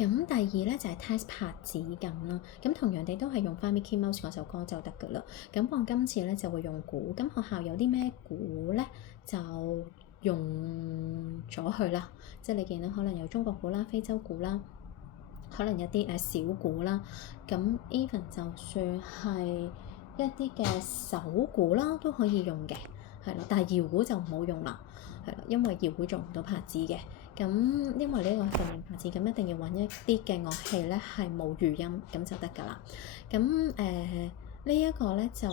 咁第二咧就係 test 拍子感啦。咁同樣地都係用翻 Mickey Mouse 嗰首歌就得㗎啦。咁我今次咧就會用鼓。咁學校有啲咩鼓咧就用咗佢啦。即係你見到可能有中國鼓啦、非洲鼓啦，可能有啲小鼓啦。咁 even 就算係一啲嘅手鼓啦都可以用嘅，係啦。但係搖鼓就唔好用啦，係啦，因為搖鼓做唔到拍子嘅。咁因為呢個訓練拍子，咁一定要揾一啲嘅樂器咧係冇餘音咁就得㗎啦。咁呢一個咧就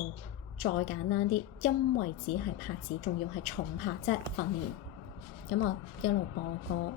再簡單啲，因為只係拍子，仲要係重拍即係訓練。咁我一路播歌。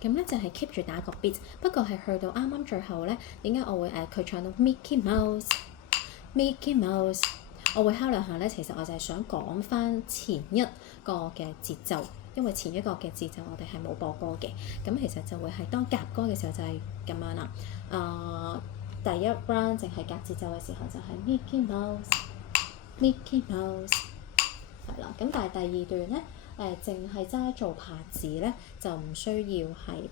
咁咧就係 keep 住打個 beat，不過係去到啱啱最後咧，點解我會佢唱到 Mickey Mouse，Mickey Mouse， 我會敲兩下咧。其實我就係想講翻前一個嘅節奏，因為前一個嘅節奏我哋係冇播歌嘅。咁其實就會係當夾歌嘅時候就係咁樣啦。第一 round 淨係夾節奏嘅時候就係 Mickey Mouse，Mickey Mouse， 係啦。咁但係第二段咧。淨係齋做拍子咧，就唔需要係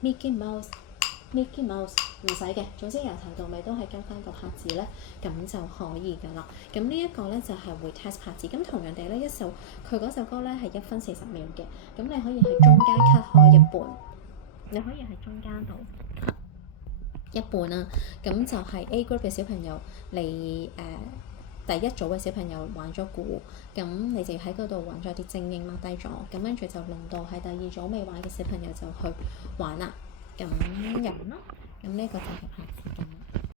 Mickey Mouse，Mickey Mouse 唔使嘅。總之由頭到尾都係跟翻個拍子咧，咁就可以㗎啦。咁呢一個咧就係會 test 拍子。咁同樣地咧，佢嗰首歌咧係1分40秒嘅，咁你可以喺中間 cut 開一半，你可以喺中間度 cut 一半啦。咁就係 A group 嘅小朋友，你第一組嘅小朋友玩咗鼓，咁你就喺嗰度揾咗啲精英 mark 低咗，咁跟住就輪到係第二組未玩嘅小朋友就去玩啦，咁樣咯，咁呢個就係拍子。